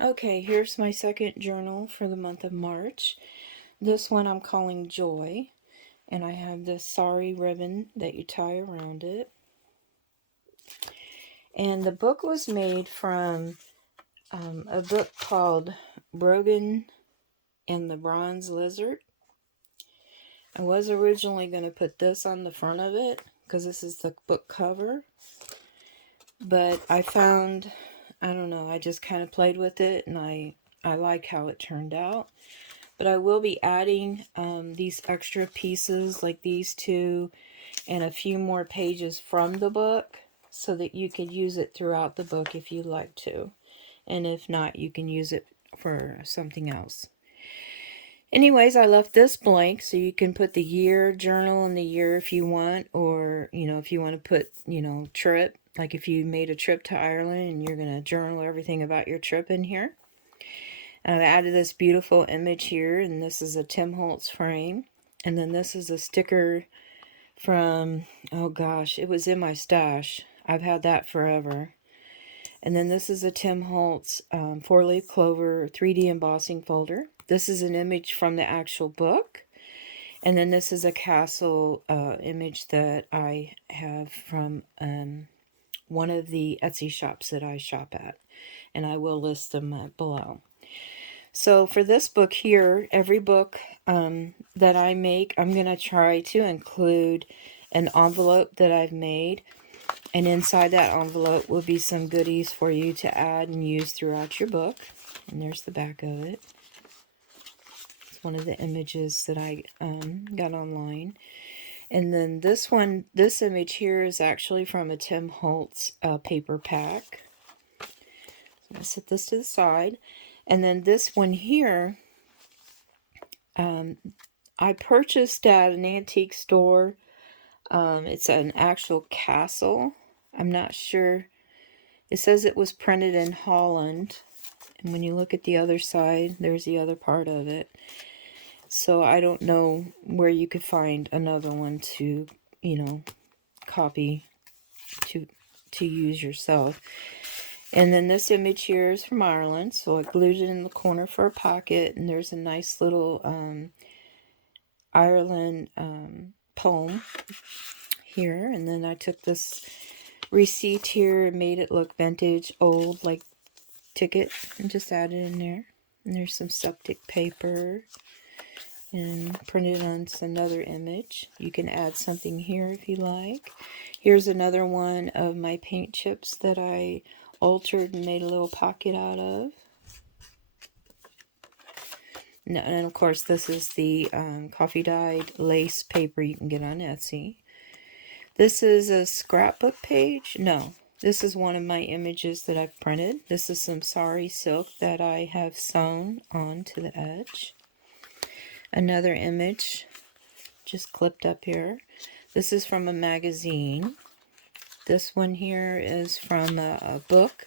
Okay, here's my second journal for the month of March. This one I'm calling Joy, and I have this sari ribbon that you tie around it. And the book was made from a book called Brogan and the Bronze Lizard. I was originally going to put this on the front of it because this is the book cover, but I found, I don't know, I just kind of played with it and I like how it turned out. But I will be adding these extra pieces like these two and a few more pages from the book so that you could use it throughout the book if you'd like to. And if not, you can use it for something else. Anyways, I left this blank so you can put the year, journal in the year if you want, or, if you want to put, trip, like if you made a trip to Ireland and you're going to journal everything about your trip in here. I've added this beautiful image here, and this is a Tim Holtz frame. And then this is a sticker from, oh gosh, it was in my stash. I've had that forever. And then this is a Tim Holtz 4-leaf clover 3D embossing folder. This is an image from the actual book. And then this is a castle image that I have from one of the Etsy shops that I shop at. And I will list them below. So for this book here, every book that I make, I'm going to try to include an envelope that I've made. And inside that envelope will be some goodies for you to add and use throughout your book. And there's the back of it. It's one of the images that I got online. And then this image here is actually from a Tim Holtz paper pack. So I'm going to set this to the side. And then this one here, I purchased at an antique store. It's an actual castle. I'm not sure. It says it was printed in Holland. And when you look at the other side, there's the other part of it. So I don't know where you could find another one to, copy to use yourself. And then this image here is from Ireland, so I glued it in the corner for a pocket, and there's a nice little Ireland poem here. And then I took this receipt here and made it look vintage, old, like ticket, and just added in there. And there's some septic paper and printed on another image. You can add something here if you like. Here's another one of my paint chips that I altered and made a little pocket out of. And of course, this is the coffee dyed lace paper you can get on Etsy. This is a scrapbook page. No, this is one of my images that I've printed. This is some sari silk that I have sewn onto the edge. Another image just clipped up here. This is from a magazine. This one here is from a book,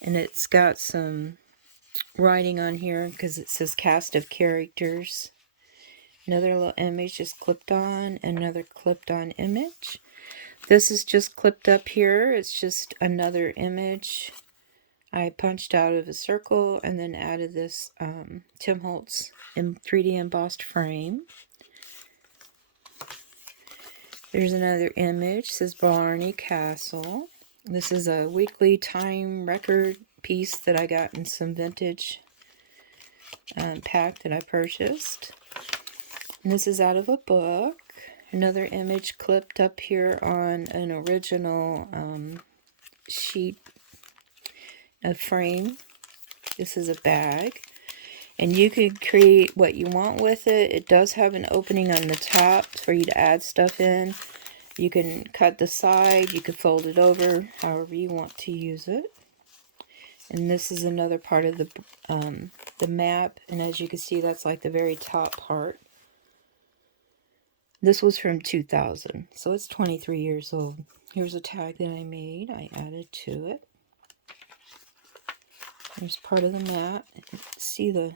and it's got some writing on here because it says cast of characters. Another little image just clipped on, another clipped on image. This is just clipped up here. It's just another image I punched out of a circle and then added this Tim Holtz 3D embossed frame. There's another image. It says Blarney Castle. This is a weekly time record piece that I got in some vintage pack that I purchased. And this is out of a book. Another image clipped up here on an original sheet of frame. This is a bag. And you could create what you want with it. It does have an opening on the top for you to add stuff in. You can cut the side. You can fold it over however you want to use it. And this is another part of the map. And as you can see, that's like the very top part. This was from 2000, so it's 23 years old. Here's a tag that I made. I added to it. There's part of the map. See the...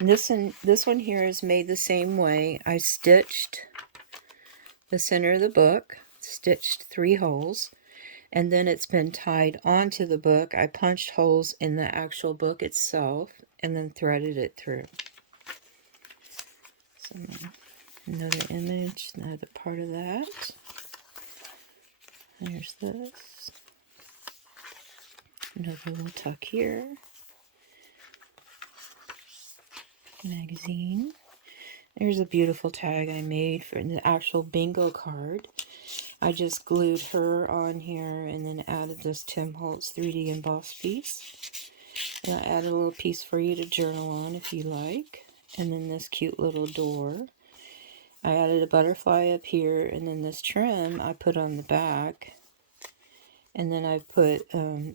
This one here is made the same way. I stitched the center of the book, stitched 3 holes, and then it's been tied onto the book. I punched holes in the actual book itself and then threaded it through. So another image, another part of that. There's this. Another little tuck here. Magazine. There's a beautiful tag I made for the actual bingo card. I just glued her on here and then added this Tim Holtz 3D embossed piece. And I added a little piece for you to journal on if you like. And then this cute little door. I added a butterfly up here, and then this trim I put on the back. And then I put a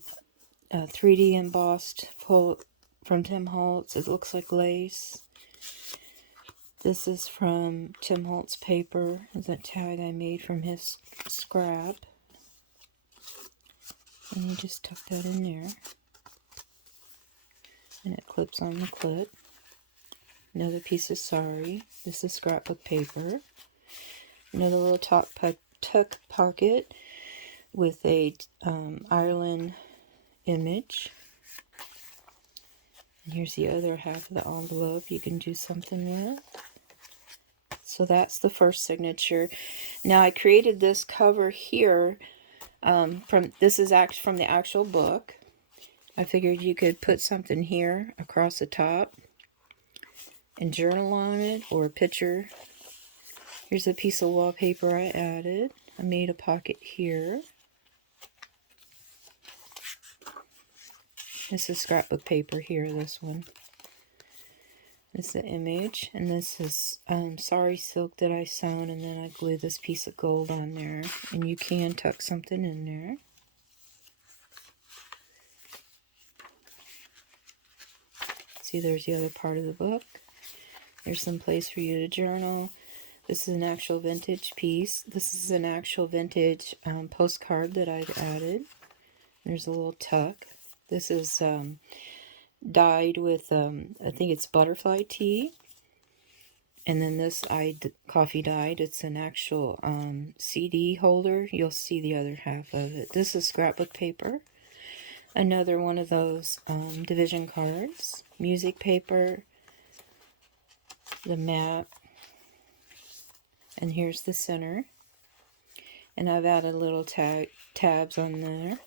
3D embossed from Tim Holtz. It looks like lace. This is from Tim Holtz paper. It's a tag I made from his scrap. And you just tuck that in there. And it clips on the clip. Another piece of sari. This is scrapbook paper. Another little tuck pocket with a Ireland image. And here's the other half of the envelope you can do something with. So that's the first signature. Now I created this cover here this is from the actual book. I figured you could put something here across the top and journal on it, or a picture. Here's a piece of wallpaper I added. I made a pocket here. This is scrapbook paper here, this one. This is the image, and this is sari silk that I sewn, and then I glued this piece of gold on there, and you can tuck something in there. See, there's the other part of the book. There's some place for you to journal. This is an actual vintage piece. This is an actual vintage postcard that I've added. There's a little tuck. This is dyed with, I think it's butterfly tea. And then this I coffee dyed. It's an actual CD holder. You'll see the other half of it. This is scrapbook paper. Another one of those division cards. Music paper. The map. And here's the center. And I've added little tabs on there.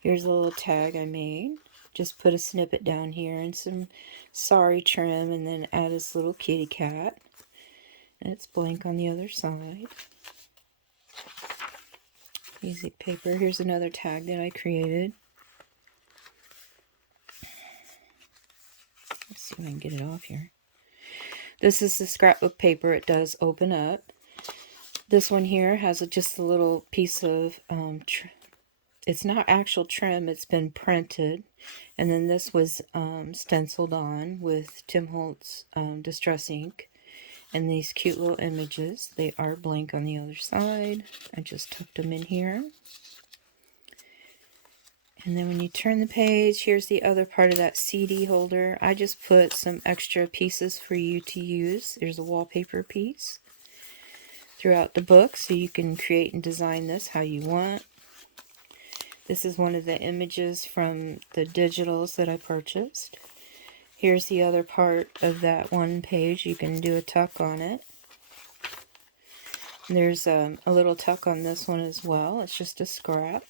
Here's a little tag I made. Just put a snippet down here and some sari trim, and then add this little kitty cat. And it's blank on the other side. Music paper. Here's another tag that I created. Let's see if I can get it off here. This is the scrapbook paper. It does open up. This one here has just a little piece of, it's not actual trim, it's been printed. And then this was stenciled on with Tim Holtz Distress ink. And these cute little images, they are blank on the other side. I just tucked them in here. And then when you turn the page, here's the other part of that CD holder. I just put some extra pieces for you to use. There's a wallpaper piece throughout the book, so you can create and design this how you want. This is one of the images from the digitals that I purchased. Here's the other part of that one page. You can do a tuck on it. And there's a little tuck on this one as well. It's just a scrap.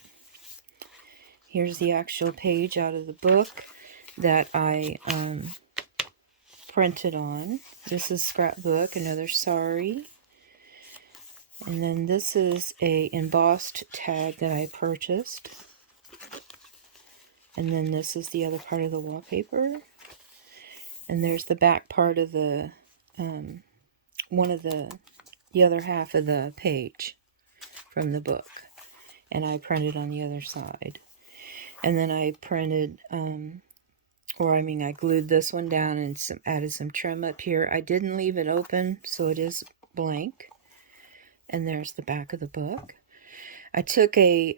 Here's the actual page out of the book that I printed on. This is scrapbook, another sari. And then this is a embossed tag that I purchased. And then this is the other part of the wallpaper. And there's the back part of the, the other half of the page from the book. And I printed on the other side. And then I printed, I glued this one down and added some trim up here. I didn't leave it open, so it is blank. And there's the back of the book. I took a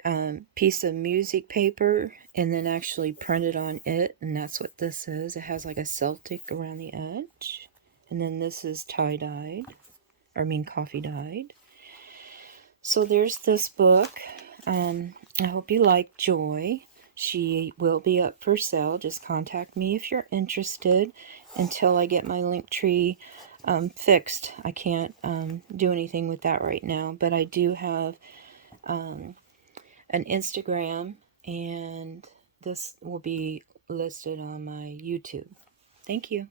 piece of music paper and then actually printed on it, and that's what this is. It has like a Celtic around the edge. And then this is coffee dyed. So there's this book. I hope you like Joy. She will be up for sale. Just contact me if you're interested. Until I get my link tree fixed, I can't do anything with that right now. But I do have an Instagram, and this will be listed on my YouTube. Thank you.